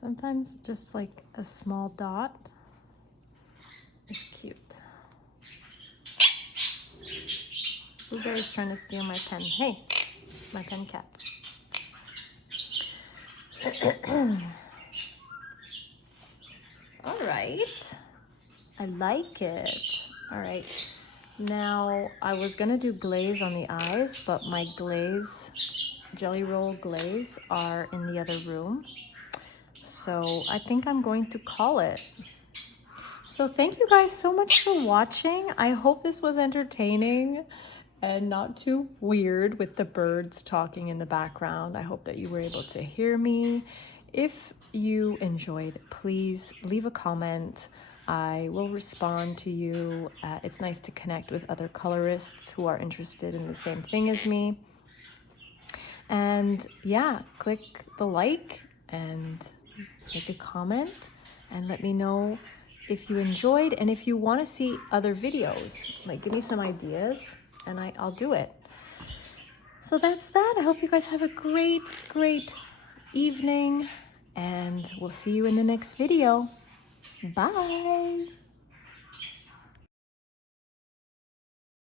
sometimes just like a small dot is cute. Blueberry's trying to steal my pen. Hey, my pen cap. All right, I like it. All right, now I was gonna do glaze on the eyes, but my jelly roll glaze are in the other room. So I think I'm going to call it. So thank you guys so much for watching. I hope this was entertaining and not too weird with the birds talking in the background. I hope that you were able to hear me. If you enjoyed, please leave a comment. I will respond to you. It's nice to connect with other colorists who are interested in the same thing as me. And yeah, click the like and make a comment and let me know if you enjoyed, and if you want to see other videos, like give me some ideas and I'll do it. So that's that. I hope you guys have a great evening, and we'll see you in the next video. Bye.